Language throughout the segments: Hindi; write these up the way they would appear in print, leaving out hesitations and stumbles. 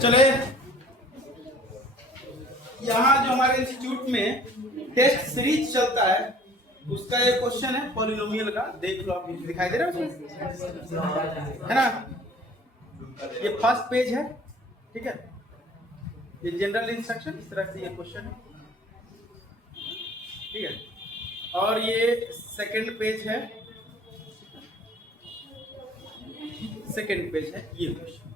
चले, यहाँ जो हमारे इंस्टीट्यूट में टेस्ट सीरीज चलता है उसका एक क्वेश्चन है पॉलिनोमियल का। देख लो, आप दिखाई दे रहा है ना। ये फर्स्ट पेज है, ठीक है। ये जनरल इंस्ट्रक्शन, इस तरह से ये क्वेश्चन है, ठीक है। और ये सेकंड पेज है, सेकंड पेज है ये क्वेश्चन।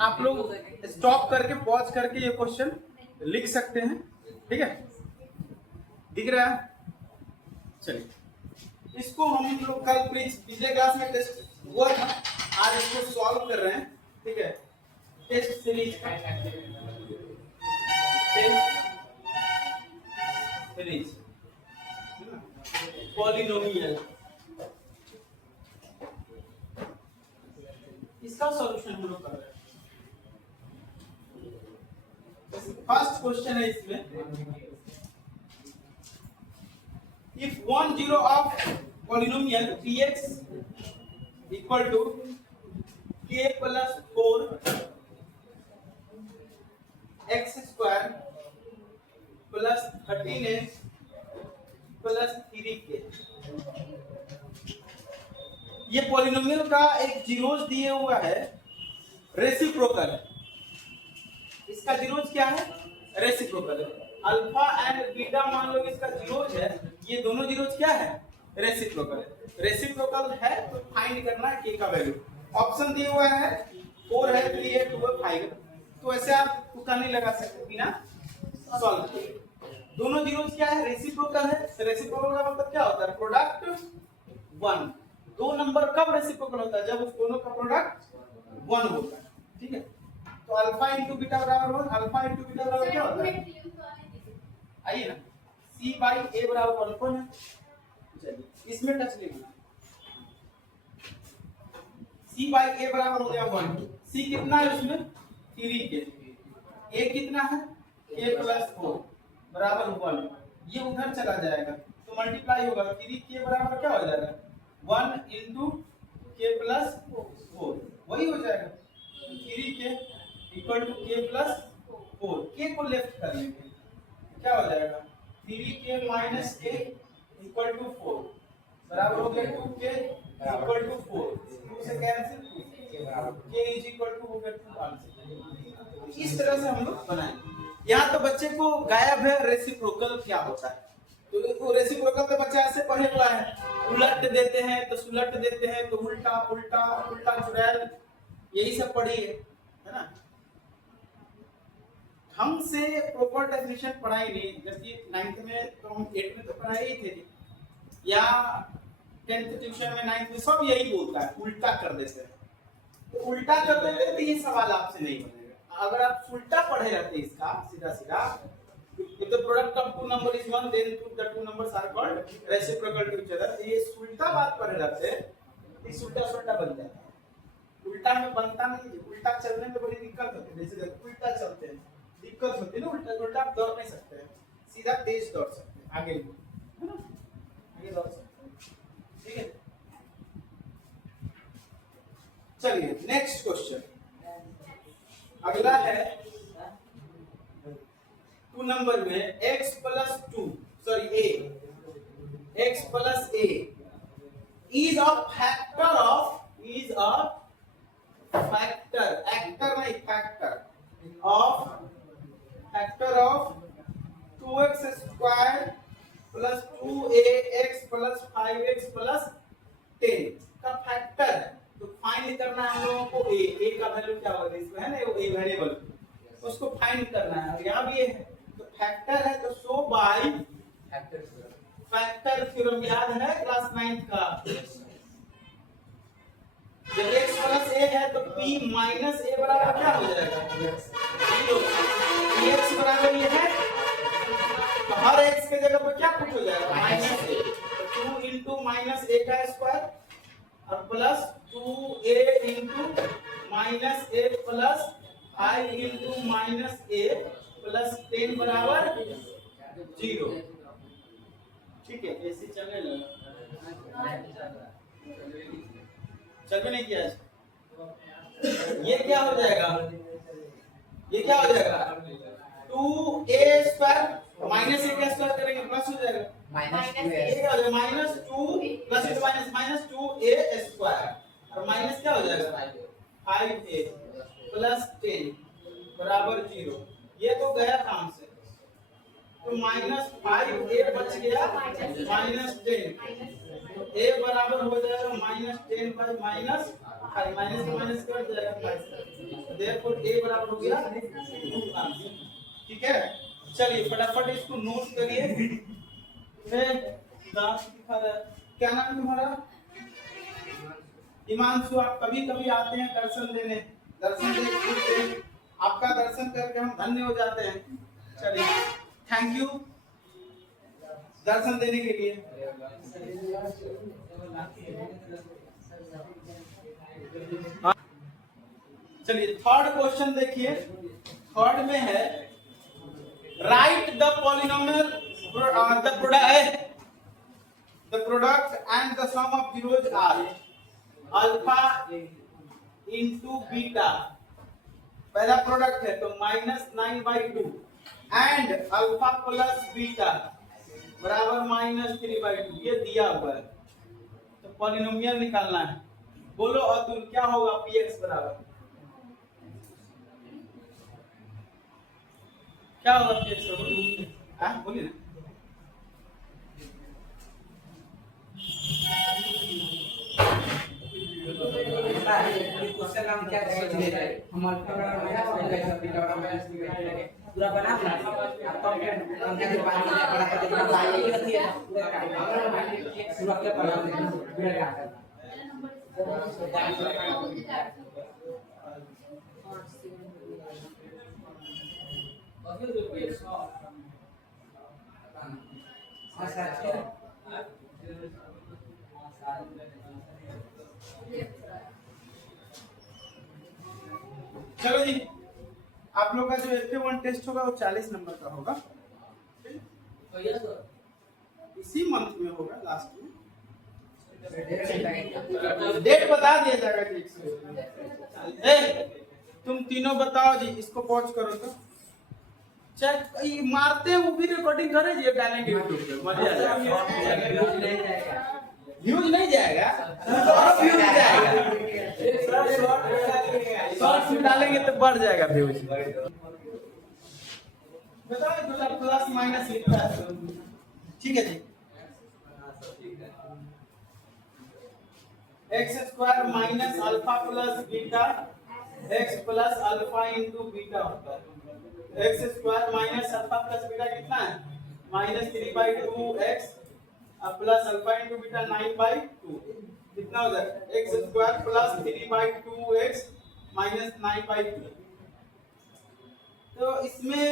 आप लोग स्टॉप करके पॉज करके ये क्वेश्चन लिख सकते हैं, ठीक है। दिख रहा है? चलिए, इसको हम लोग कल पिछले क्लास में टेस्ट हुआ था, आज इसको सॉल्व कर रहे हैं, ठीक है। टेस्ट सीरीज का सीरीज पॉलिनोमियल, इसका सॉल्यूशन हम लोग कर रहे हैं। फर्स्ट क्वेश्चन है इसमें, if one zero of polynomial px equal to k plus 4 x square plus 13x plus 3k, ये पॉलिनोमियल का एक जीरोज दिए हुआ है, रेसिप्रोकल है। इसका जीरोज क्या है? रेसिप्रोकल है। अल्फा एंड बीटा मान लो इसका जीरोज है, ये दोनों जीरोज क्या है? रेसिप्रोकल है। रेसिप्रोकल है तो फाइंड करना है k का वैल्यू। ऑप्शन दिया हुआ है 4 है, 3 है, 2 है, 5 है, तो ऐसे आप तुक्का नहीं लगा सकते बिना सॉल्व किए। दोनों जीरोज क्या है? रेसिप्रोकल है। रेसिप्रोकल का मतलब क्या होता है? प्रोडक्ट 1। दो नंबर कब रेसिप्रोकल होता है? जब उस दोनों का प्रोडक्ट 1 होता है, ठीक है। तो अल्फा इंटू बीटा बराबर 1, अल्फा इंटू बीटा बराबर क्या होता है? आइए ना, c बाई a बराबर 1 कौन है? चलिए इसमें टच लेंगे। c बाई a बराबर हो गया 1। c कितना है उसमें? 3k। a कितना है? k प्लस 4 बराबर 1। ये उधर चला जाएगा तो मल्टीप्लाई होगा, 3k बराबर क्या हो जाएगा? 1 इंटू k प्लस 4, वही हो जाएगा। 3k equal to k plus 4, k को लेफ्ट कर लेंगे, क्या हो जाएगा? 3k minus k equal to 4 बराबर हो गया 2k इक्वल टू 4। 2 से cancel, k is equal to हो गया 2। इस तरह से हम लोग बनाएंगे। यहाँ तो बच्चे को गायब है रेसिप्रोकल क्या होता है, तो रेसिप्रोकल तो बच्चा ऐसे पढ़े हुआ है, उलट देते हैं तो सुलट देते हैं, तो उल्टा उल्टा उल्टा चुड़ैल, यही सब पढ़ी है ना। हम से प्रॉपर डेफिनेशन पढ़ाई नहीं, जबकि 9th में तो हम 8th में तो पढ़ाई ही थे, या 10th ट्यूशन में 9th में सब यही बोलता है, उल्टा कर देते हैं। तो उल्टा कर देते तो ये सवाल आपसे नहीं बनेगा। अगर आप उल्टा पढ़े रहते इसका सीधा सीधा, if the product of two number is 1 then the two numbers are called reciprocal to each other, ये उल्टा बात पढ़े रहते इस उल्टा सुल्टा बन जाता है। उल्टा में बनता नहीं, उल्टा चलने में बड़ी दिक्कत होती है। जैसे उल्टा चलते हैं दिक्कत होती है ना, उल्टा उल्टा आप दौड़ नहीं सकते हैं, सीधा तेज दौड़ सकते हैं, आगे है ना, आगे दौड़ सकते हैं, ठीक है। चलिए नेक्स्ट क्वेश्चन, अगला है 2 नंबर में x plus 2 sorry a, x plus a is a factor of, is a factor, actor नहीं factor of, factor of 2x square plus 2ax plus 5x plus 10 का फैक्टर है। तो फाइंड करना है हम लोगों को a का वैल्यू क्या होगा इसमें, है ना, वो a वेरिएबल, उसको फाइंड करना है। और यहाँ भी ये है तो फैक्टर है, तो शो बाय फैक्टर थ्योरम, याद है क्लास 9th का। जब x प्लस a है तो p माइनस a बराबर क्या हो जाएगा? 0। x बराबर ये है तो हर x के जगह पर क्या पुट हो जाएगा? Minus a। तो 2 इंटू माइनस a का स्क्वायर और plus 2a into minus a plus 5 into minus a plus 10 बराबर 0। ठीक है, ऐसे चलने लगा, चल भी नहीं किया। ये क्या हो जाएगा? ये क्या हो जाएगा 2a स्क्वायर माइनस a का स्क्वायर करेंगे प्लस हो जाएगा ये क्या हो जाएगा minus 2 plus into minus minus 2a square और माइनस क्या हो जाएगा 5a प्लस 10 बराबर 0। ये तो गया काम से, तो माइनस 5a बच गया माइनस 10 a बराबर हो जाएगा माइनस 10 बाई माइनस 5 माइनस से माइनस कट जाएगा 5 देयरफॉर a बराबर हो गया 2। ठीक है, चलिए फटाफट इसको नोट करिए। फिर क्या नाम है तुम्हारा? हिमांशु। आप कभी कभी आते हैं दर्शन देने, दर्शन देने आपका दर्शन करके हम धन्य हो जाते हैं। चलिए थैंक यू दर्शन देने के लिए। चलिए थर्ड क्वेश्चन देखिए, थर्ड में है write the polynomial the product and the sum of zeros are alpha into beta. पहला प्रोडक्ट है तो -9/2 एंड अल्फा प्लस बीटा बराबर -3/2 ये दिया हुआ है, तो पॉलिनोमियल निकालना है। बोलो अतुल क्या होगा px बराबर क्या होगा px बराबर? हाँ बोलिए ना। उसका नाम क्या है हम अल्फा बीटा पूरा बना आपका हम क्या पानी बड़ा कर देना बाई होती है पूरा क्या बना देना चलो जी, आप लोग का जो FA1 टेस्ट होगा वो 40 नंबर का होगा, इसी मंथ में होगा लास्ट में। डेट बता दिया जाएगा ठीक से। तुम तीनों बताओ जी, इसको पॉज करो तो चाहे मारते हैं वो भी रिकॉर्डिंग करे जी, डालेंगे यूट्यूब पे मजा आ जाएगा। व्यूज नहीं जाएगा और व्यूज जाएगा, शॉर्ट्स डालेंगे तो बढ़ जाएगा व्यूज। बताओ दूसरा प्लस माइनस लिखता है, ठीक है जी। X square minus alpha plus beta X plus alpha into beta होता है। X square minus alpha plus beta कितना है -3/2 X plus alpha into beta 9/2 कितना हो जाएगा X square plus 3/2 X minus 9/2। तो इसमें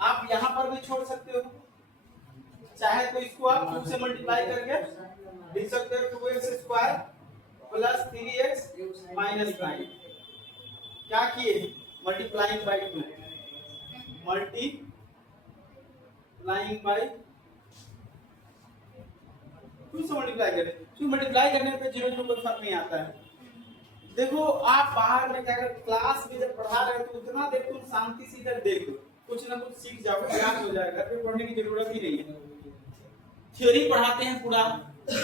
आप यहाँ पर भी छोड़ सकते हो, चाहे तो इसको आप 2 से मल्टीप्लाई करके लिख सकते हो 2x square plus 3x minus 9। क्या किए मल्टीप्लाइंग बाय 2 मल्टीप्लाइंग बाय 2 से मल्टीप्लाई करें, क्यों मल्टीप्लाई करने पे 0 0 कोई फर्क नहीं आता है। देखो आप बाहर में क्या कर क्लास में जब पढ़ा रहे हो तो उतना देर तुम शांति से इधर देखो, कुछ ना कुछ सीख जाओ, ज्ञान हो जाएगा, फिर पढ़ने की जरूरत ही नहीं है। थ्योरी पढ़ाते हैं, पूरा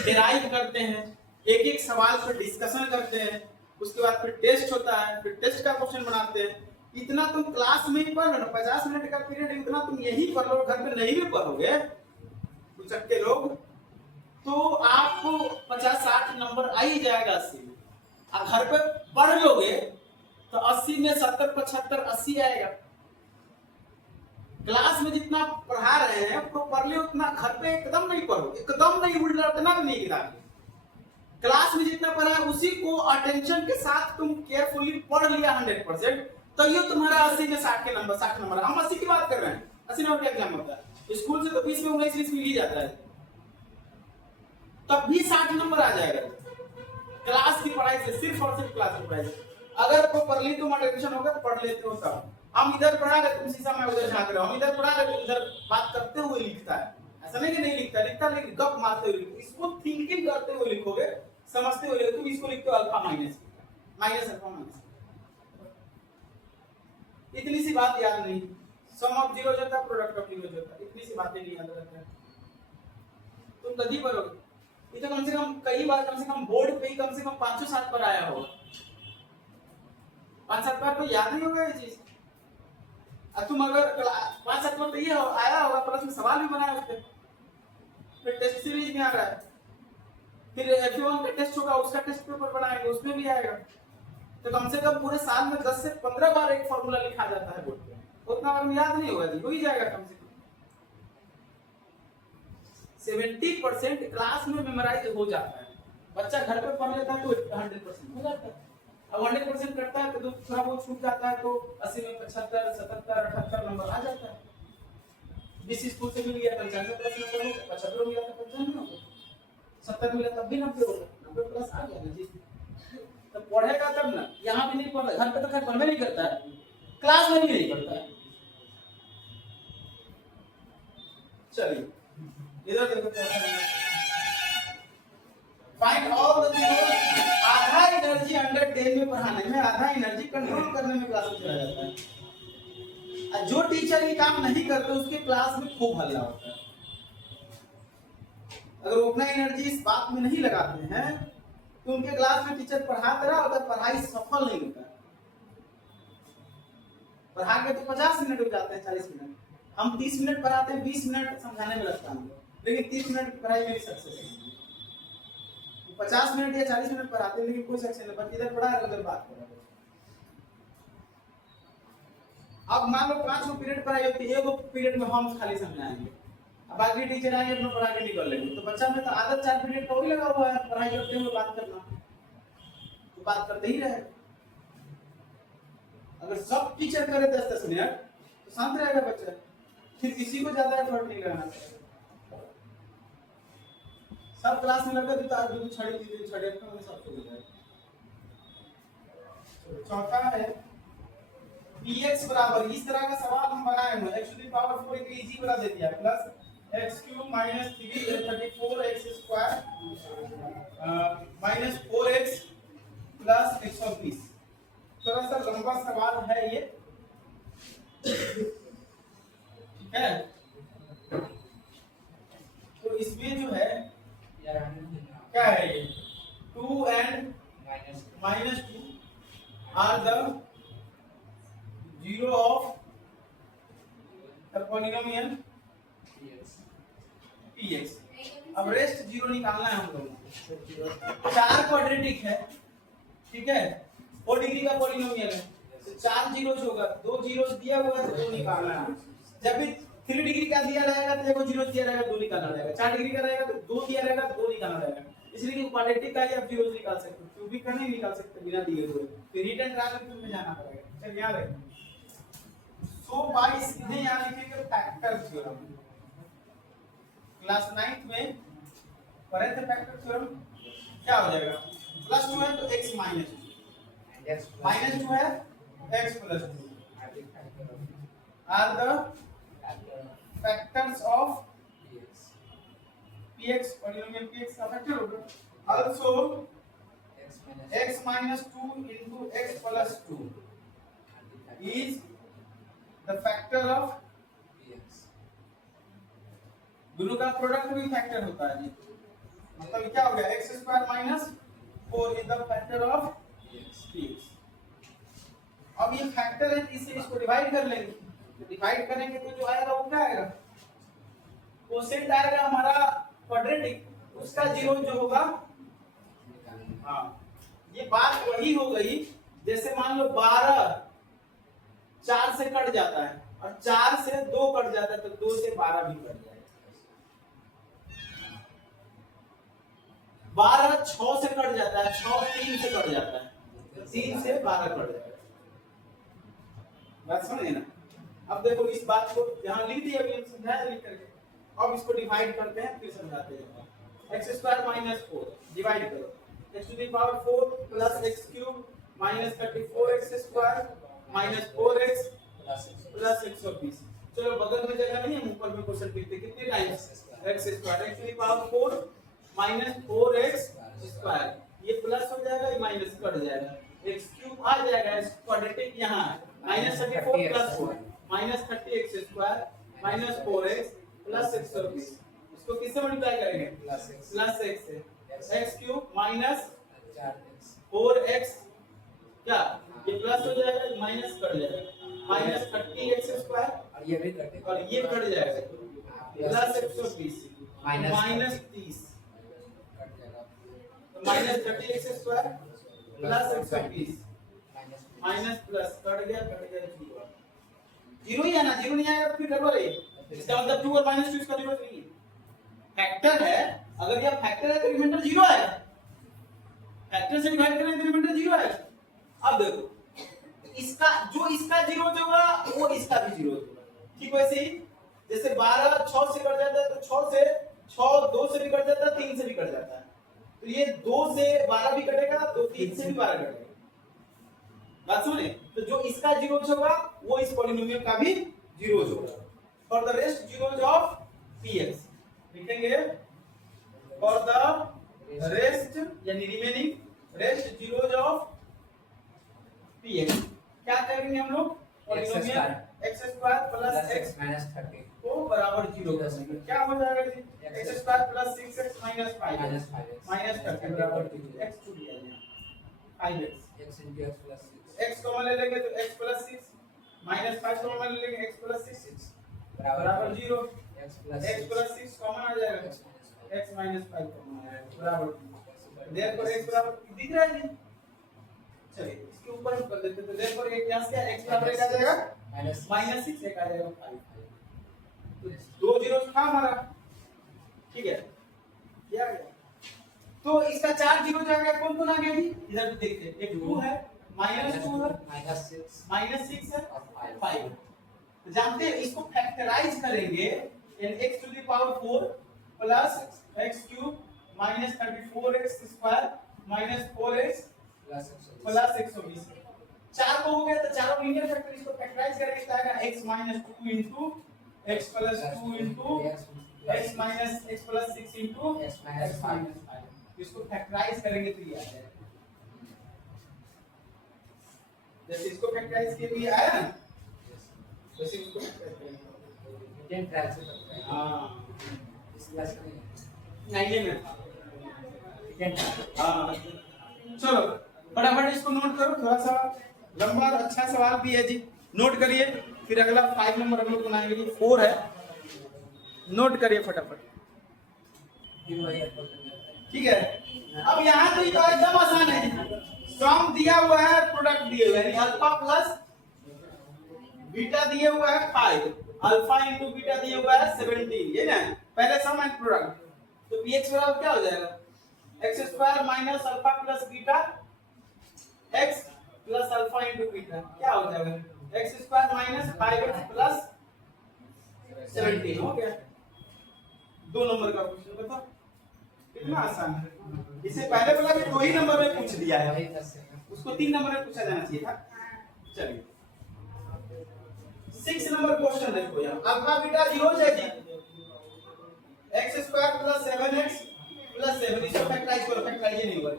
डेराइव करते हैं, एक एक सवाल पर डिस्कशन करते हैं, उसके बाद फिर टेस्ट होता है, फिर टेस्ट का क्वेश्चन बनाते हैं। इतना तुम क्लास में ही पढ़ लो ना, 50 मिनट का पीरियड है, उतना तुम यही पढ़ लो, घर पे नहीं भी पढ़ोगे कुछ अच्छे लोग तो आपको 50-60 नंबर आ ही जाएगा 80 में। और घर पे पढ़ लोगे तो 80 में 70 75 80 आएगा। क्लास में जितना पढ़ा रहे हैं प्रॉपर्ली उतना घर पे एकदम नहीं पढ़ो, एकदम नहीं उलटना भी नहीं किताब। क्लास में जितना पढ़ा है उसी को अटेंशन के साथ तुम केयरफुली पढ़ लिया 100%, तो ये तुम्हारा 80 में 60 के नंबर 60 नंबर। हम 80 की बात कर रहे हैं, 80 नंबर का एग्जाम होता है। स्कूल से तो 20 में 19 मिल ही जाता है, तब भी 60 नंबर आ जाएगा क्लास की पढ़ाई से, सिर्फ और सिर्फ क्लास की पढ़ाई से। अगर प्रॉपर्ली तुम अटेंशन होगा पढ़ लेते हो तब। हम इधर पढ़ा रहे तुम शीशा में उधर झांक रहे हो, हम इधर पढ़ा रहे तुम इधर बात करते हुए लिखता है। ऐसा नहीं कि नहीं लिखता, लिखता लेकिन गप मारते हुए लिखो। इसको थिंकिंग करते हुए लिखोगे, समझते हुए लिखोगे। तुम इसको लिखते हो अल्फा माइनस अल्फा माइनस, इतनी सी बात याद नहीं, सम ऑफ जीरो होता है, प्रोडक्ट ऑफ जीरो होता है, इतनी सी बातें नहीं याद रहता है। तुम कभी करोगे ये तो कम से कम कई बार, कम से कम बोर्ड पे ही कम से कम 507 पर आया होगा, 5-7 बार तो याद नहीं होगा ये चीज। अब तुम अगर 5-7 बार तो ये आया होगा, प्लस में सवाल भी बनाया उस पे, फिर टेस्ट सीरीज में आ रहा है, फिर F1 का टेस्ट होगा, उसका टेस्ट पेपर बनाएंगे, उसमें भी आएगा। तो कम से कम पूरे साल में 10 से 15 बार एक फॉर्मूला लिखा जाता है बोर्ड पे, उतना बार में याद नहीं होगा जी, हो ही जाएगा कम से कम। 70% क्लास में मेमोराइज हो जाता है, बच्चा घर पे पढ़ लेता है तो 100% हो जाता है। अब 100% करता है तो थोड़ा बहुत छूट जाता है, तो 80 में 75, 77, 78 नंबर आ जाता है। जिस स्कूल से मिल गया 95 नंबर हो, 75 मिला तो 95 हो, 70 मिला तब भी 90 हो, 90 प्लस आ गया ना जी। तो पढ़ेगा तब ना, यहाँ भी नहीं पढ़ता, घर पे तो खैर पढ़वे नहीं करता है, क्लास में भी नहीं करता है। चलिए इधर देखो, फाइंड ऑल द जीरोस। आधा एनर्जी अंडर 10 में पढ़ाने में, आधा एनर्जी कंट्रोल करने में क्लास में चला जाता है। जो टीचर ये काम नहीं करते उसके क्लास में खूब हल्ला होता है। अगर उतना एनर्जी इस बात में नहीं लगाते हैं तो उनके क्लास में टीचर पढ़ाता रहा होता, पढ़ाई सफल नहीं होता। पढ़ा के तो 50 मिनट हो जाते हैं, 40 मिनट, हम 30 मिनट पढ़ाते हैं, 20 मिनट समझाने में लगता है, लेकिन 30 मिनट की पढ़ाई मेरी सक्सेस है। 50 मिनट या 40 मिनट पढ़ाते हैं लेकिन कोई सक्सेस नहीं, बस इधर पढ़ा रहे उधर बात कर रहे। अब मान लो 5 पीरियड पढ़ाई होती है, एक पीरियड में हम खाली समझाएंगे, अब बाकी टीचर आएंगे अपना पढ़ा के निकल लेंगे, तो बच्चा में तो आदत 4 पीरियड का ही लगा हुआ है पढ़ाई करते हुए बात करना, तो बात करते ही रहे। अगर सब टीचर करे 10-10 मिनट तो शांत रहेगा बच्चा, फिर किसी को ज्यादा एफर्ट नहीं करना चाहिए। सब क्लास में लगा तो आज भी छड़ी दी छड़े में सब हो जाएगा। चौथा है px बराबर, इस तरह का सवाल हम बनाए हैं, x टू द पावर 4 एक इजी वाला दे दिया, plus x³ - 3 34x square minus 4x plus 120। थोड़ा सा लंबा सवाल है ये, ठीक है। तो इसमें जो है क्या है, ये 2 and -2 are the zero of the polynomial px। अब रेस्ट जीरो निकालना है हम लोगों को। 4 क्वाड्रेटिक है, ठीक है, 4 डिग्री का पॉलिनोमियल है, तो 4 जीरोस होगा, 2 जीरोस दिया हुआ है तो 2 निकालना है। जब भी 3 डिग्री का दिया रहेगा तो एगो जीरो दिया रहेगा, 2 निकालना रहेगा, 4 डिग्री का रहेगा तो 2 दिया रहेगा तो 2 निकालना रहेगा। इसलिए कि क्वाड्रेटिक का ही आप जीरोस निकाल सकते हो, क्यूबिक का नहीं निकाल सकते बिना दिए हुए, फिर रिटर्न ट्रांसफॉर्मेशन में जाना पड़ेगा। चल याद रखें। सो बाय सीधे यहां लिखेंगे फैक्टर थ्योरम, क्लास 9th में पढ़े थे फैक्टर थ्योरम। क्या हो जाएगा, +2 है तो x -2 है x +2 are the factors of px, polynomial px का फैक्टर होगा। Also x -2 into x +2 is the factor of दोनों का प्रोडक्ट भी फैक्टर होता है जी, मतलब क्या हो गया, x² - 4 is the factor of px। अब ये फैक्टर है, इससे इसको डिवाइड कर लेंगे, तो डिवाइड करेंगे तो जो आएगा वो क्या आएगा, कोसेंट आएगा हमारा क्वाड्रेटिक, उसका जीरो जो होगा। हाँ, ये बात वही हो गई जैसे मान लो 12 4 से कट जाता है और 4 से 2 कट जाता है, तो 2 से 12 भी कट जाएगा। 12 6 से कट जाता है, 6 3 से कट जाता है, 3 से 12 कट जाएगा। बात समझे ना। अब देखो इस बात को यहाँ लिख दिया, अभी हम समझाया लिख करके, अब इसको डिवाइड करते हैं फिर समझाते हैं। x² - 4 डिवाइड करो, x to the power 4 plus x³ minus 34x square minus 4x plus 120। चलो बगल में जगह नहीं है, ऊपर में क्वेश्चन लिखते कितने times x square, x to the power 4 minus 4x square, ये प्लस हो जाएगा, ये माइनस कट जाएगा, x³ आ जाएगा, क्वाड्रेटिक यहाँ है minus 34 plus 4 minus 30x square minus 4x plus 120 इसको किससे मल्टीप्लाई करेंगे प्लस x से x क्यूब माइनस 4x क्या ये प्लस हो जाएगा माइनस कट जाएगा माइनस 30x स्क्वायर और ये भी कट और ये कट जाएगा plus 120 minus 30 minus 30x square plus 120 minus plus cut गया जीरो जीरो ही आना जीरो नहीं आएगा तो फिर गड़बड़ है इसका मतलब 2 और -2 इसका जरूरत नहीं है फैक्टर है अगर यह फैक्टर है तो रिमाइंडर जीरो आएगा फैक्टर से डिवाइड करें तो रिमाइंडर जीरो आएगा अब देखो इसका जीरो जो होगा वो इसका भी जीरो होगा ठीक वैसे ही जैसे 12 6 से कट जाता है तो 6 2 से भी कट जाता है 3 से भी कट जाता है तो ये 2 से 12 भी कटेगा तो 3 से भी 12 कटेगा बात सुने तो जो इसका जीरो होगा वो इस पॉलिनोमियल का भी जीरो होगा for the rest zeros of px लिखेंगे फॉर द रेस्ट यानी remaining rest zeros of px क्या करेंगे हम लोग polynomial x square plus x minus 30 को बराबर जीरो कर देंगे क्या हो जाएगा जी x square plus 6x minus 5 minus 30 बराबर x छूट गया यहाँ 5x x into x plus 6 x common ले लेंगे तो x प्लस 6 माइनस 5 कॉमन ले लेंगे x प्लस 6 बराबर 0 x प्लस 6 कॉमन आ जाएगा x माइनस 5 कॉमन आ जाएगा बराबर देयरफॉर x बराबर दिख रहा है जी चलिए इसके ऊपर हम कर देते तो देयरफॉर ये क्या क्या x बराबर क्या आ जाएगा माइनस 6 एक आ जाएगा 5 तो दो जीरो था हमारा ठीक है क्या आ गया तो इसका चार जीरो जो आ गया कौन कौन आ गया जी इधर भी देखते हैं एक 2 है माइनस 2 है माइनस 6 है और 5 तो जानते हैं इसको फैक्टराइज करेंगे in x to the power 4 plus x cube minus 34x square minus 4x plus 120 चार को हो गया तो चारों लीनियर फैक्टर इसको फैक्टराइज करेंगे तो आएगा x minus 2 into x plus 2 into x minus x plus 6 into x minus 5 इसको फैक्टराइज करेंगे तो ये आ जाएगा जैसे इसको फैक्टराइज के लिए आया ना वैसे इसको फैक्टराइज करेंगे हां इस क्लास में नहीं में हां चलो फटाफट इसको नोट करो थोड़ा सा लंबा और अच्छा सवाल भी है जी नोट करिए फिर अगला 5 नंबर हम लोग बनाएंगे जी 4 है नोट करिए फटाफट ठीक है अब यहाँ तो ये एकदम आसान है सम दिया हुआ है प्रोडक्ट दिए हुए हैं अल्फा प्लस बीटा दिए हुआ है 5 अल्फा इनटू बीटा दिए हुआ है 17 ये ना पहले सम एंड प्रोडक्ट तो px बराबर क्या हो जाएगा x square minus alpha plus beta x plus alpha into beta क्या हो जाएगा x square minus 5x plus 17 हो गया 2 नंबर का क्वेश्चन बताओ कितना आसान है इससे पहले वाला भी 2 ही नंबर में पूछ दिया है उसको 3 नंबर में पूछा जाना चाहिए था चलिए 6 नंबर क्वेश्चन देखो यार अल्फा बीटा 0 है जी x square plus 7x plus 7 इसको फैक्टराइज करो फैक्टराइज नहीं होगा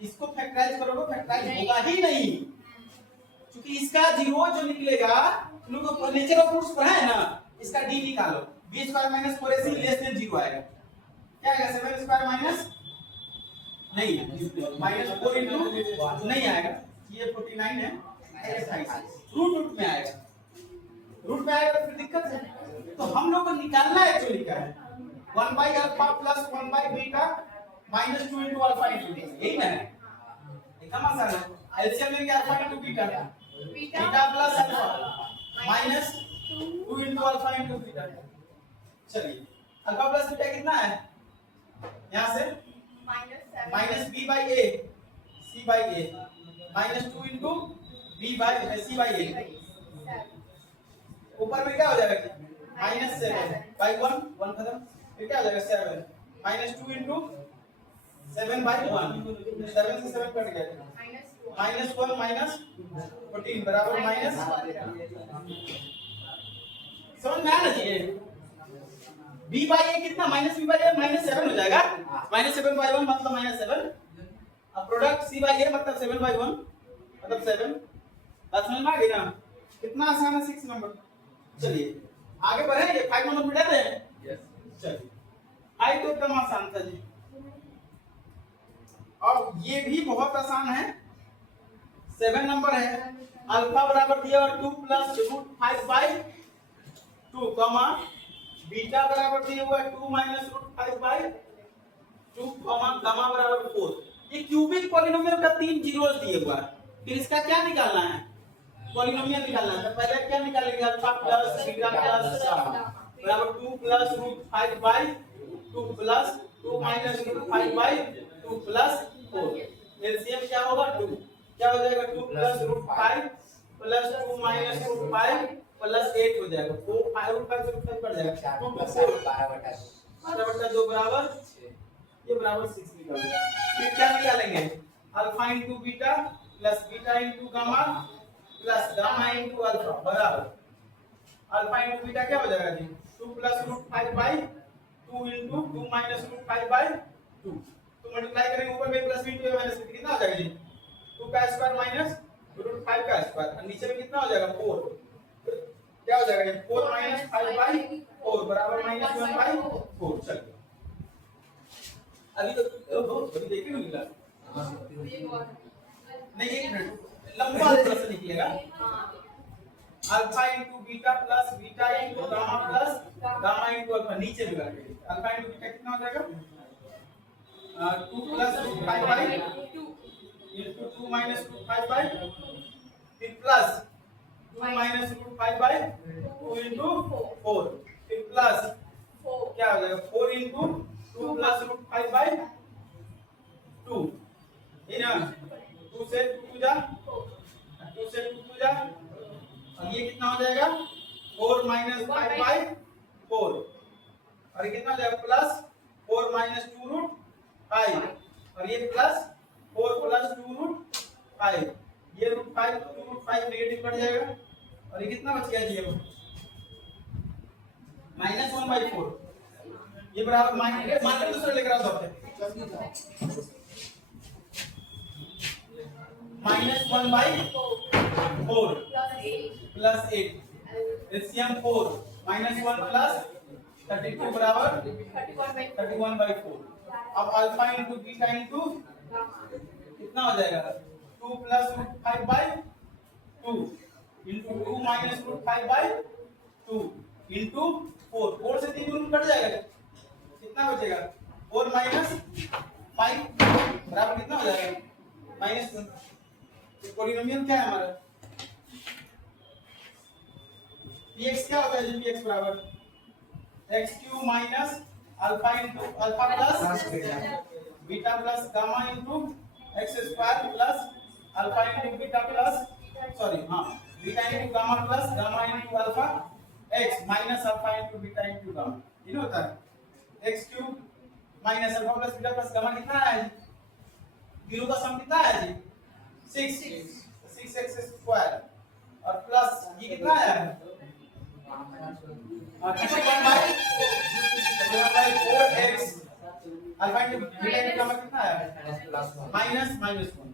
इसको फैक्टराइज करोगे फैक्टराइज होगा ही नहीं क्योंकि इसका 0 जो निकलेगा तुम लोग नेचर ऑफ रूट्स पढ़ा है ना इसका d निकालो b square minus 4ac less than 0 आएगा क्या आएगा 7 स्क्वायर माइनस नहीं माइनस 4 इनटू नहीं आएगा ये 49 है रूट में आएगा रूट में आएगा तो फिर दिक्कत है तो हम लोग को निकालना एक्चुअली क्या है 1 by alpha plus 1 by beta minus 2 into alpha into beta यही ना है एकदम आसान है एलसीएम लेंगे alpha into beta beta plus alpha minus 2 into alpha into beta चलिए अल्फा प्लस बीटा कितना है यहाँ से minus b by a c by a minus 2 into b by c by a ऊपर में क्या हो जाएगा माइनस 7 by 1 खत्म फिर क्या हो जाएगा 7 माइनस 2 into 7 by 1 7 से 7 कट गया माइनस 1 माइनस 14 बराबर माइनस समझ में आना चाहिए b by a कितना minus b by a minus 7 हो जाएगा माइनस 7 by 1 मतलब माइनस 7 अब प्रोडक्ट c by a मतलब 7 by 1 मतलब 7 बात समझ में आ गई ना? कितना आसान है 6 नंबर। चलिए आगे बढ़े, ये 5 नंबर मिटा दें। चलिए 5 तो एकदम आसान था जी। और ये भी बहुत आसान है, 7 नंबर है। अल्फा बराबर दिया हुआ 2 plus root 5 by 2 comma beta बराबर दिया हुआ 2 minus root 5 by 2 comma gamma बराबर 4। ये क्यूबिक पॉलिनोमियल का 3 जीरोस दिए हुआ है। फिर इसका क्या निकालना है? पॉलिनोमियल निकालना है। तो पहले क्या निकालेंगे? Alpha plus beta plus gamma बराबर 2 plus root 5 by 2 plus 2 minus root 5 by 2 plus 4। LCM क्या होगा? 2। क्या हो जाएगा? 2 plus root 5 plus 2 minus root 5 plus 8 हो जाएगा। 4 5 रूट 5 से रूट 5 कट जाएगा। 2 प्लस 4 12/2 बराबर ये बराबर 6 निकल गया। फिर क्या निकालेंगे? Alpha into beta plus beta into gamma plus gamma into alpha बराबर अल्फा इनटू बीटा क्या हो जाएगा जी? 2 plus root 5 by 2 into 2 minus root 5 by 2। तो मल्टीप्लाई करेंगे ऊपर में प्लस इनटू माइनस कितना हो जाएगा जी? 2 का स्क्वायर माइनस रूट 5 का स्क्वायर और नीचे में कितना हो जाएगा? 4। क्या हो जाएगा? 4 माइनस 5 बाई 4 बराबर माइनस 1 बाई 4। चलिए अभी तो अभी देखिए निकला नहीं, एक मिनट लंबा प्रश्न निकलेगा। Alpha into beta plus beta into gamma plus gamma into alpha नीचे भी करके अल्फा इनटू बीटा कितना हो जाएगा? 2 plus root 5 by 2 into 2 minus root 5 by फिर plus 2 minus root 5 by 2 into 4 फिर प्लस क्या हो जाएगा? 4 इनटू 2 प्लस रूट 5 बाई 2 है ना? 2 से 2 जा 2 से 2 जा और ये कितना हो जाएगा? 4 माइनस 5 बाई 4 और ये कितना हो जाएगा? प्लस 4 माइनस 2 रूट 5 और ये प्लस 4 प्लस 2 रूट 5 ये रूट 5 2 रूट 5 नेगेटिव कट जाएगा और ये कितना बच गया जी? माइनस 1 बाई 4 ये बराबर माइनस मान लो दूसरा लेकर आओ तो minus 1 by 4 plus 8 LCM 4 minus 1 plus 32 बराबर 31 बाई 4। अब अल्फा इनटू बीटा इनटू कितना हो जाएगा? 2 plus root 5 by 2 into 2 minus root 5 by 2 into 4 4 से 3 रूट कट जाएगा। कितना बचेगा? 4 माइनस 5 बराबर कितना हो जाएगा? माइनस 1। पॉलिनोमियल क्या है हमारा? px क्या होता है जी? px बराबर x³ minus alpha into alpha plus beta plus gamma into x square plus alpha into beta plus sorry हां beta into gamma plus gamma into alpha x minus alpha into beta into gamma ये होता है x³ minus alpha plus beta plus gamma कितना है जी? तीनों का सम कितना है जी? 6x स्क्वायर और प्लस ये कितना है? 4x alpha into beta into gamma कितना है? माइनस 1।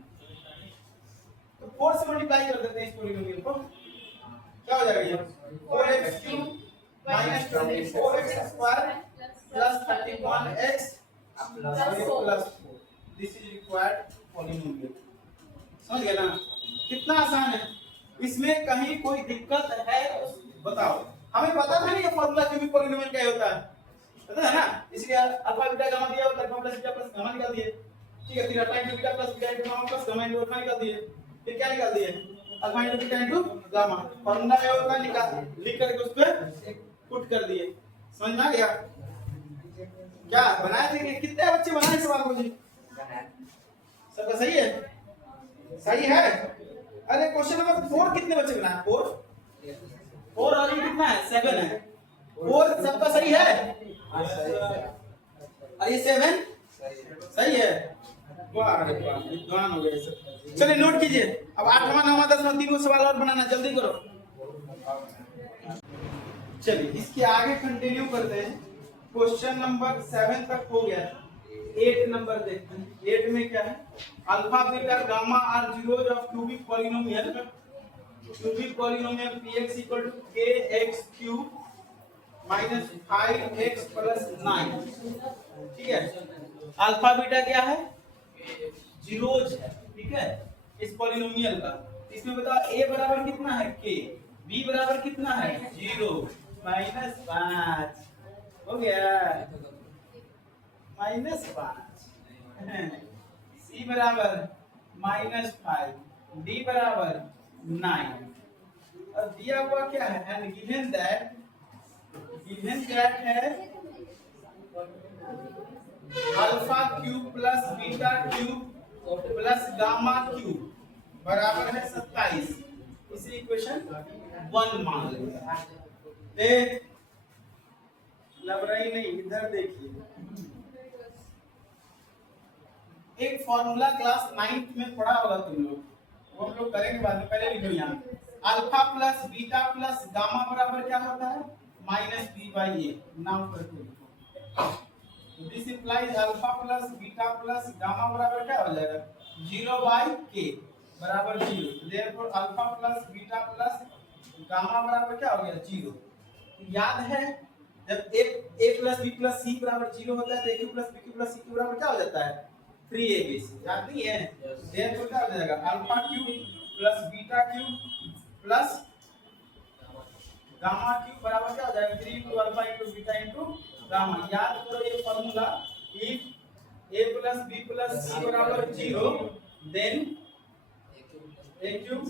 तो 4 से मल्टीप्लाई कर देते हैं इस पॉलिनोमियल को। क्या हो जाएगा ये? 4x³ minus 24x square plus 31x plus 4। This is required polynomial. समझ गए ना? कितना आसान है। इसमें कहीं कोई दिक्कत है बताओ? हमें पता था नहीं ये फार्मूला क्यूबिक पॉलिनोमियल क्या होता है, पता है ना? इसलिए अल्फा बीटा गामा दिया होता है, alpha plus beta plus gamma निकाल दिए। ठीक है, फिर alpha into beta plus beta into gamma plus gamma into alpha निकाल दिए। फिर क्या निकाल दिए? Alpha into beta into gamma. Formula में होता है निकाल लिख करके उस पे पुट कर दिए। समझ में आ गया? क्या बनाए थे? कितने बच्चे बनाए सवाल को जी? सबका सही है? सही है। अरे क्वेश्चन नंबर 4 कितने बच्चे बनाए? 4 और ये कितना है? 7 है। 4 सबका सही है? और ये 7 सही है। वाह रे वाह, विद्वान हो गए सब। चलिए नोट कीजिए। अब 8वां 9वां 10वां 3 सवाल और बनाना, जल्दी करो। चलिए इसके आगे कंटिन्यू करते हैं। क्वेश्चन नंबर 7 तक हो गया। 8 नंबर देखते हैं। 8 में क्या है? Alpha beta gamma are zeros of cubic polynomial cubic polynomial px equal to kx cube minus 5x plus 9। ठीक है, अल्फा बीटा क्या है, जीरोज है। ठीक है, इस पॉलिनोमियल का इसमें बताओ a बराबर कितना है k, b बराबर कितना है 0 माइनस 5 हो गया माइनस 5, c बराबर माइनस 5, d बराबर 9। और दिया हुआ क्या है, एंड गिवन दैट है alpha cube plus beta cube plus gamma cube बराबर है 27। इसे इक्वेशन 1 मान लेंगे। देख लबराई नहीं, इधर देखिए, एक फॉर्मूला क्लास 9th में पढ़ा होगा तुम लोग, वो हम लोग करेंगे बाद में, पहले लिखो यहाँ alpha plus beta plus gamma बराबर क्या होता है minus B by A. Now करके लिखो, this implies alpha plus beta plus gamma बराबर क्या हो जाएगा 0 बाई के बराबर 0। Therefore alpha plus beta plus gamma बराबर क्या हो गया 0। याद है जब a plus b plus c बराबर 0 होता है तो a plus b plus c बराबर क्या हो जाता है 3ab। याद नहीं है, देयरफॉर क्या हो जाएगा alpha cube plus beta cube plus gamma cube बराबर क्या हो जाएगा 3 into alpha into beta into gamma. याद करो ये formula, if a plus b plus c बराबर 0 then a cube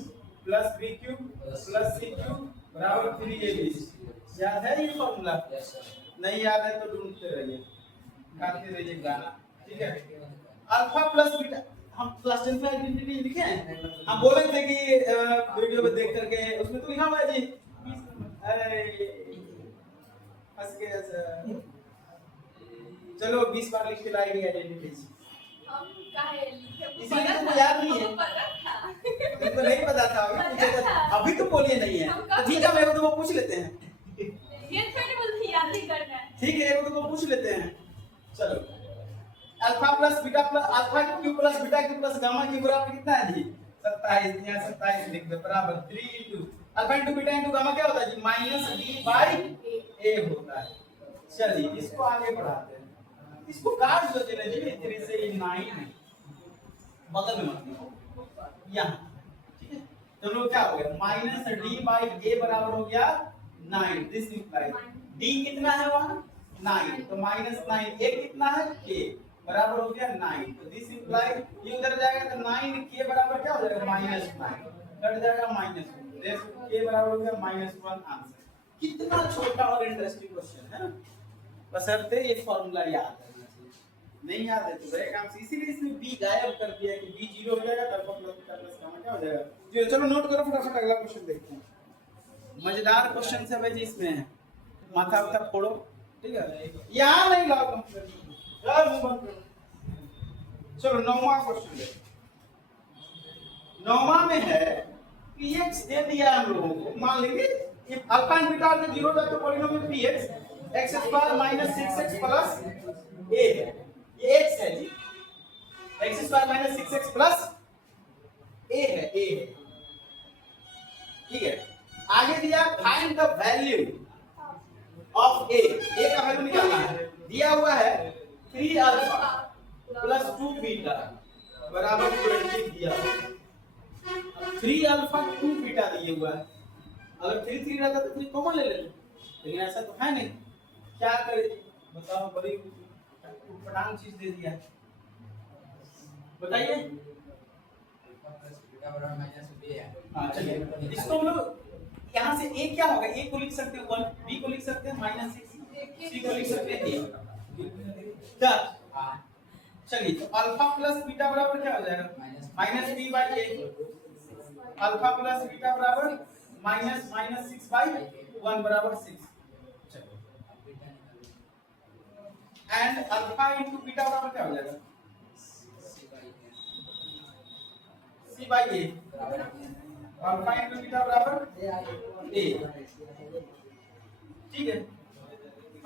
plus b cube plus c cube बराबर 3ab। याद है ये फार्मूला? नहीं याद है तो ढूंढते रहिए, गाते रहिए गाना। ठीक है, अल्फा प्लस बीटा हम क्लास 10 में आइडेंटिटी लिखे हैं, हम बोले थे कि वीडियो में देख करके उसमें तो लिखा हुआ है जी, अरे हंस के ऐसा चलो 20 बार लिख के लाएंगे आइडेंटिटी। हम काहे लिखे, इसीलिए तुमको याद नहीं है, तुमको नहीं पता था, अभी तो बोलिए नहीं है तो ठीक है, मैं तुमको पूछ लेते हैं। ये थोड़ी बोलती याद नहीं करना है, ठीक है, एक तुमको पूछ लेते हैं। चलो alpha plus beta plus alpha cube plus beta cube plus gamma cube बराबर कितना है जी 27। यहाँ 27 लिख दो बराबर 3 into alpha into beta into gamma क्या होता है जी माइनस d बाई a होता है। चलिए इसको आगे बढ़ाते हैं, इसको काट दो चले जी, 3 से 9 बगल में मत यहाँ। ठीक है, तो लोग क्या हो गया माइनस d बाई a बराबर हो गया 9। दिस इंप्लाइज d कितना है वहां 9, तो माइनस 9, a कितना है k बराबर हो गया 9। तो दिस इंप्लाइज ये उधर जाएगा तो 9 k बराबर क्या हो जाएगा माइनस 9, कट जाएगा माइनस 1, k बराबर हो गया -1। आंसर कितना छोटा और इंटरेस्टिंग क्वेश्चन है ना, बशर्ते ये फार्मूला याद है। नहीं याद है तो बड़े काम से, इसीलिए इसमें b गायब कर दिया कि b 0 हो जाएगा तब प्लस गामा क्या हो जाएगा 0। चलो नोट करो फटाफट, अगला क्वेश्चन देखते हैं। मजेदार क्वेश्चन से भाई जी, इसमें माथा उठा फोड़ो। ठीक है, यहाँ नहीं लाओ तुम, चलो 9वां क्वेश्चन देखो। 9वां में है px दे दिया हम लोगों को, मान लेंगे if alpha and beta are 0 तो polynomial px x square minus 6x plus a है, ये x है जी, x square minus 6x plus a है, a है। ठीक है, आगे दिया find the value of a, a का वैल्यू निकालना है। दिया हुआ है 3 अल्फा प्लस 2 बीटा बराबर 20 दिया हुआ, 3 अल्फा 2 बीटा दिए हुआ है। अगर 3 3 रहता तो 3 कॉमन ले लेते, लेकिन ऐसा तो है नहीं, क्या करें बताओ, बड़ी पटांग चीज दे दिया है, बताइए। हाँ चलिए, इसको हम लोग यहाँ से a क्या होगा, a को लिख सकते हैं 1, b को लिख सकते हैं -6, c को लिख सकते हैं 8। क्या चलिए, तो अल्फा प्लस बीटा बराबर क्या हो जाएगा -b by a, alpha plus beta बराबर -6 बाई 1 बराबर 6। एंड अल्फा इनटू बीटा बराबर क्या हो जाएगा c by a, alpha into beta बराबर a। ठीक है,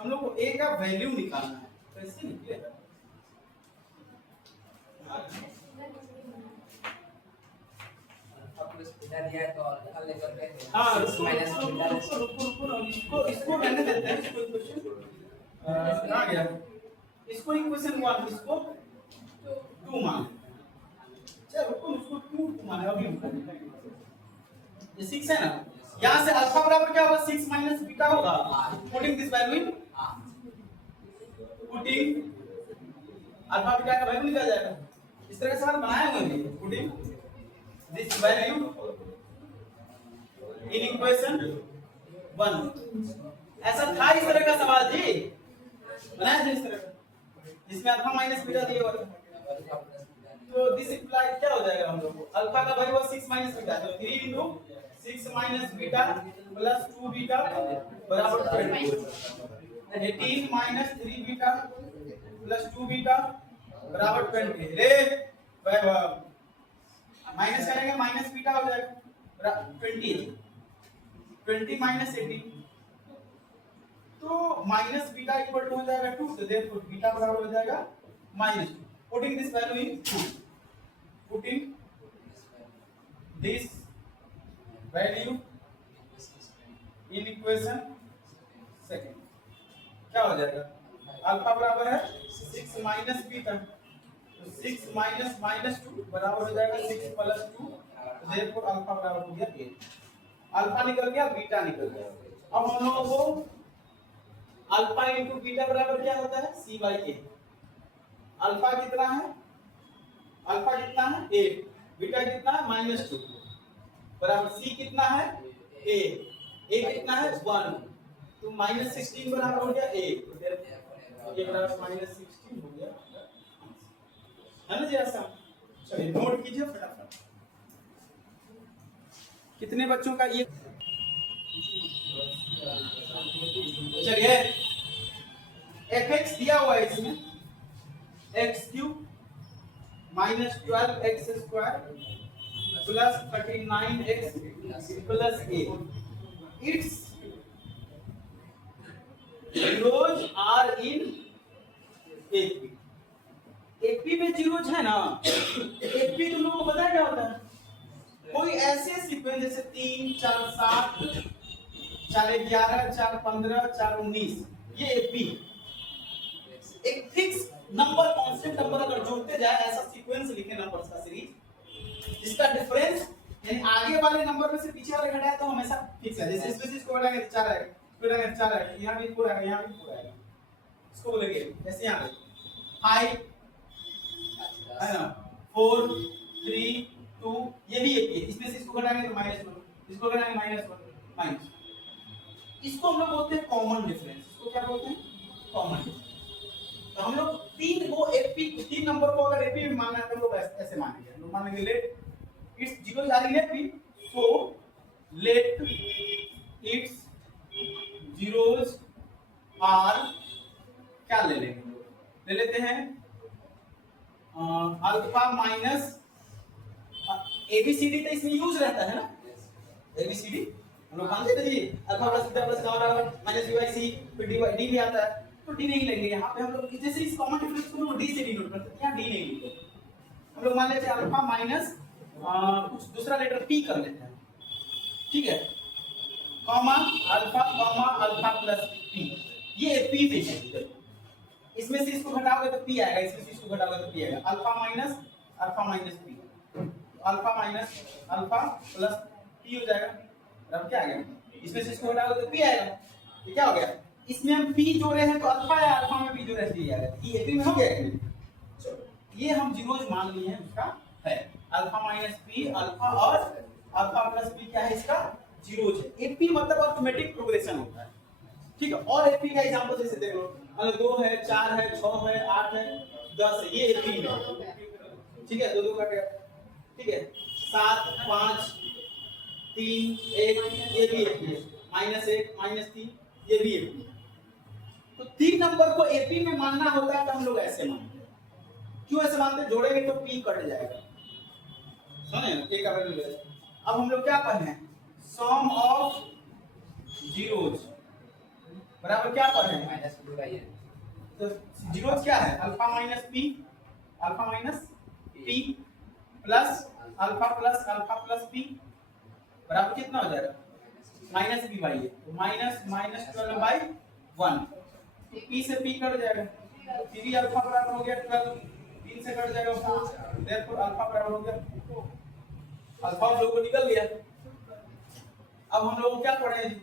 हम लोग को a का वैल्यू निकालना है, कैसे निकले दिया तो कल लेकर के हाँ माइनस बीटा इसको रहने देते हैं। इसको इक्वेशन कहाँ गया? इसको इक्वेशन 1, इसको 2 मान, चलो उसको 2 माने अभी ये 6 है ना, यहाँ से अल्फा बराबर क्या होगा? 6 माइनस बीटा होगा। Putting this value in, putting alpha beta का वैल्यू निकल जाएगा। इस तरह से सवाल बनाए हुए हैं। Putting this value in equation 1, ऐसा था इस तरह का सवाल जी, बनाया था इस तरह का, जिसमें अल्फा माइनस बीटा दिए हुए थे। तो दिस इंप्लाई क्या हो जाएगा हम लोग को? अल्फा का वैल्यू 6 माइनस बीटा, तो 3 into 6 minus beta plus 2 beta बराबर 20। 18 माइनस 3 बीटा प्लस 2 बीटा बराबर 20। रे माइनस करेंगे, माइनस बीटा हो जाएगा 20। 20 माइनस 18, तो माइनस बीटा इक्वल टू हो जाएगा 2, तो देयरफॉर बीटा बराबर हो जाएगा -2। Putting this value in 2, putting this value in equation second, क्या हो जाएगा? अल्फा बराबर है 6 माइनस बीटा, तो 6 माइनस -2 बराबर हो जाएगा 6 प्लस 2, तो देयरफॉर अल्फा बराबर हो गया 8। अल्फा निकल गया, बीटा निकल गया। अब हम लोगों को अल्फा इनटू बीटा बराबर क्या होता है? c/a। अल्फा कितना है? अल्फा कितना है? 8, बीटा कितना है? -2 बराबर c कितना है? a कितना है? 1, तो -16 बराबर हो गया 8, तो ये बराबर -16 हो गया, है ना जी? ऐसा चलिए नोट कीजिए फटाफट। कितने बच्चों का ये? चलिए fx दिया हुआ है इसमें, x³ minus 12x² plus 39x plus a। It's zeros are in AP में zeros है ना। AP तुम लोगों को पता है क्या होता है? कोई ऐसे सीक्वेंस जैसे 3 4 7 4 11 4 15 4 19, ये AP एक फिक्स नंबर, कांस्टेंट नंबर अगर जोड़ते जाए, ऐसा सीक्वेंस लिखे नंबर्स का सीरीज, जिसका डिफरेंस यानी आगे वाले नंबर में से पीछे वाले घटाए तो हमेशा फिक्स है। जैसे इसमें से इसको घटाएंगे तो 4 आएगा, इसको घटाएंगे तो 4 आएगा, यहां भी 4 आएगा, यहां भी 4 आएगा। इसको बोलेंगे जैसे यहां 5 है ना, 4 3 2, ये भी एक है। इसमें से इसको घटाएंगे तो -1, इसको घटाएंगे -1 इसको हम लोग बोलते हैं कॉमन डिफरेंस। इसको क्या बोलते हैं? कॉमन। तो हम लोग 3 को एपी, 3 नंबर को अगर एपी में मानना है तो हम लोग ऐसे मानेंगे। हम लोग मानेंगे लेट इट्स जीरो जा रही है AP, so let its zeros are, क्या ले लेंगे? ले लेते हैं अल्फा माइनस एबीसीडी, तो इसमें यूज रहता है ना एबीसीडी, हम लोग मानते थे जी। Alpha plus beta plus gamma बराबर माइनस डी बाई सी, फिर डी भी आता है, तो डी नहीं लेंगे यहाँ पे। हम लोग जैसे इस कॉमन डिफरेंस को डी से डिनोट करते हैं, यहाँ डी नहीं लेंगे। हम लोग मान लेते हैं अल्फा माइनस कुछ दूसरा लेटर पी कर लेते हैं, ठीक है, कॉमा अल्फा प्लस पी, ये पी में है। इसमें से इसको घटाओगे तो पी आएगा, इसमें से इसको घटाओगे तो पी आएगा। Alpha minus P, alpha minus alpha plus P हो जाएगा। अब क्या आ गया? इसमें से इसको घटाओगे तो पी आएगा। ये क्या हो गया? इसमें हम पी जोड़े हैं तो अल्फा है, अल्फा में पी जोड़े तो ये आएगा। ये एपी में हो गया है। चलो ये हम जीरोज मान लिए हैं, उसका है अल्फा माइनस पी, अल्फा और अल्फा प्लस पी क्या है? इसका जीरोज है। एपी मतलब ऑटोमेटिक प्रोग्रेशन होता है, ठीक है। और एपी का एग्जांपल जैसे देख लो, अगर 2 है 4 है 6 है 8 है 10 है, ये एपी में, ठीक है। 2 2 कट गया, ठीक है। 7 5 3 1, ये भी एपी है। -1 -3, ये भी एपी। तो 3 नंबर को एपी में मानना होता है तो हम लोग ऐसे मानते हैं। क्यों ऐसे मानते हैं? जोड़ेंगे तो पी कट जाएगा, सुने ना, एक का वैल्यू ले। अब हम लोग क्या पढ़े हैं? सम ऑफ जीरोज बराबर क्या पढ़े हैं? -2/n। तो जीरोज क्या है? Alpha minus P plus alpha plus P बराबर कितना हो जाएगा माइनस बी बाई ए, तो माइनस माइनस 12/1 पी से पी कट जाएगा, पी अल्फा बराबर हो गया 12, 3 से कट जाएगा 4, देयरफॉर अल्फा बराबर हो गया, अल्फा हम लोग को निकल गया। अब हम लोग क्या पढ़े जी,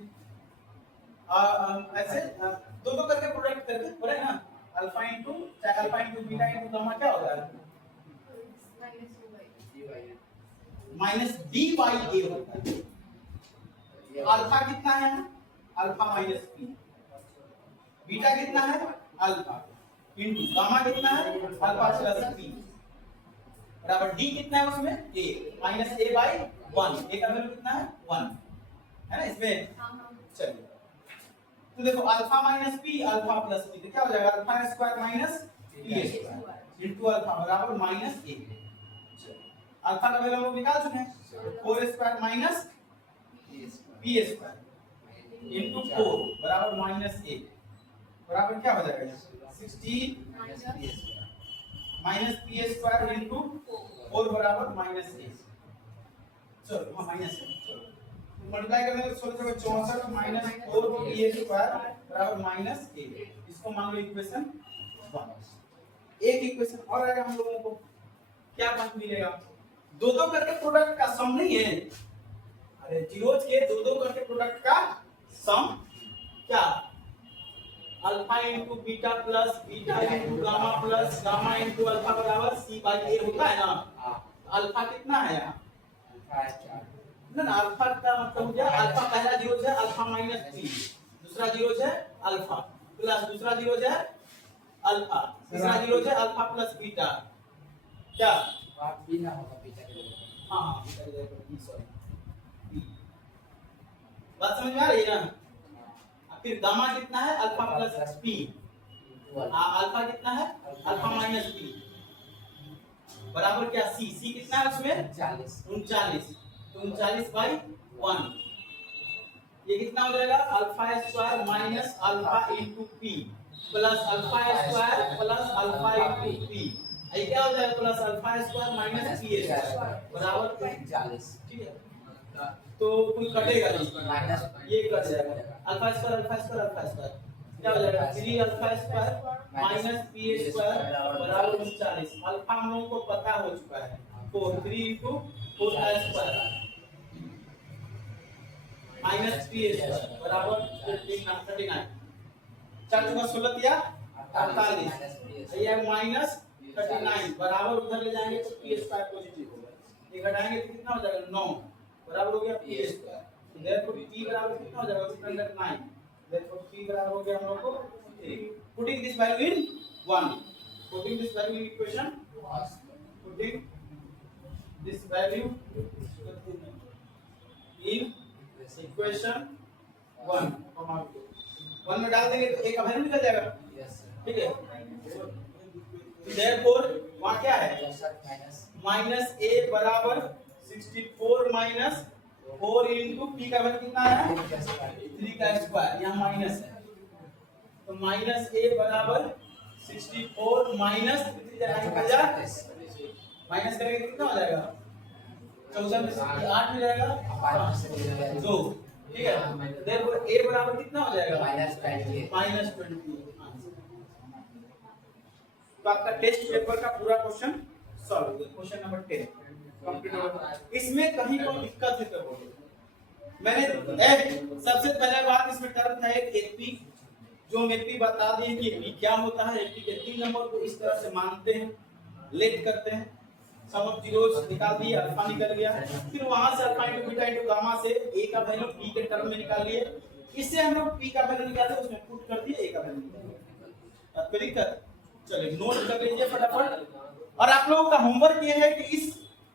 ऐसे दो दो करके प्रोडक्ट करके पढ़े ना, alpha into beta into gamma क्या होता है माइनस डी बाई ए होता है। अल्फा कितना है अल्फा माइनस पी, बीटा कितना है अल्फा इनटू गामा कितना है अल्फा प्लस पी बराबर डी कितना है उसमें ए माइनस ए बाई 1, ए का वैल्यू कितना है 1 है ना इसमें। चलिए तो देखो alpha minus P alpha plus P तो क्या हो जाएगा alpha square minus P square into alpha बराबर माइनस ए। अल्फा का वैल्यू हम लोग निकाल चुके हैं 4 square minus P square into 4 बराबर माइनस ए बराबर क्या हो जाएगा 16 माइनस पी स्क्वायर इनटू 4 बराबर माइनस ए। चलो हां माइनस है, चलो मल्टीप्लाई करने पे 16 से 64 माइनस 4 पी स्क्वायर बराबर माइनस ए, इसको मान लो इक्वेशन 1। एक इक्वेशन और आएगा हम लोगों को क्या पॉइंट मिलेगा, दो दो करके प्रोडक्ट का सम नहीं है, अरे जीरोज के दो दो करके प्रोडक्ट का सम क्या alpha into beta plus beta into gamma plus gamma into alpha बराबर सी बाई ए होता है ना। अल्फा कितना है यहाँ ना अल्फा का मतलब हो गया अल्फा पहला जीरो है अल्फा माइनस 3, दूसरा जीरो है अल्फा प्लस दूसरा जीरो है अल्फा, तीसरा जीरो है अल्फा प्लस बीटा क्या बिना होगा बीटा के लिए। हाँ सॉरी बात समझ में आ रही है ना। फिर गामा कितना है अल्फा प्लस पी, अल्फा कितना है अल्फा माइनस पी बराबर क्या सी, सी कितना है उसमें 39, तो 39/1 ये कितना हो जाएगा alpha square minus alpha into P plus alpha square plus alpha into P, ये क्या हो जाएगा plus alpha square minus P square बराबर 40। ठीक है तो कोई कटेगा नहीं माइनस ये कट जाएगा अल्फा स्क्वायर क्या हो जाएगा 3 alpha square minus P square बराबर 39। अल्फा हम लोगों को पता हो चुका है 4 3 into 4 square minus P square बराबर 39, 4 चुका 16 या 48 ये माइनस 39 बराबर उधर ले जाएंगे तो पी स्क्वायर पॉजिटिव होगा, ये घटाएंगे तो कितना हो जाएगा 9 बराबर हो गया पी स्क्वायर, देयरफॉर p बराबर कितना हो जाएगा 9, देयरफॉर p बराबर हो गया हम लोग को 3। Putting this value in 1, putting this value in equation, putting this value in equation 1 में डाल देंगे तो a का वैल्यू निकल जाएगा। ठीक है देयरफॉर वहां क्या है माइनस a बराबर 64 माइनस 4 इनटू p का वैल्यू कितना है 3 का स्क्वायर, यहाँ माइनस है तो माइनस a बराबर 64 माइनस 3 माइनस करेंगे कितना हो जाएगा 14 में से 8 हो जाएगा 2। ठीक है देखो a बराबर कितना हो जाएगा माइनस 20। तो आपका टेस्ट पेपर का पूरा क्वेश्चन सॉल्व हो गया, क्वेश्चन नंबर 10 कंप्लीट हो गया। इसमें कहीं कोई दिक्कत है तो बोलो, मैंने सबसे पहले बात इसमें टर्म था एक एपी, जो हम एपी बता दिए कि एपी क्या होता है, एपी के 3 नंबर को इस तरह से मानते हैं, लेट करते हैं, सम ऑफ जीरोस निकाल दिए, अल्फा निकल गया, फिर वहां से alpha into beta into gamma से a का वैल्यू p के टर्म में निकाल लिए, इससे हम लोग p का वैल्यू निकाले उसमें पुट कर दिए a का वैल्यू निकाल दिया। अब कोई दिक्कत चलिए नोट कर लीजिए फटाफट। और आप लोगों का होमवर्क ये है कि इस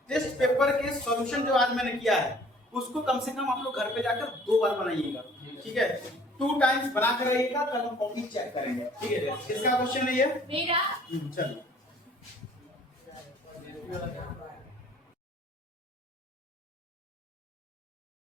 टेस्ट पेपर के सॉल्यूशन जो आज मैंने किया है उसको कम से कम आप लोग घर पे जाकर 2 बार बनाइएगा, ठीक है 2 टाइम्स बना कर रहिएगा, कल हम कॉपी चेक करेंगे। ठीक है किसका क्वेश्चन है ये मेरा चलिए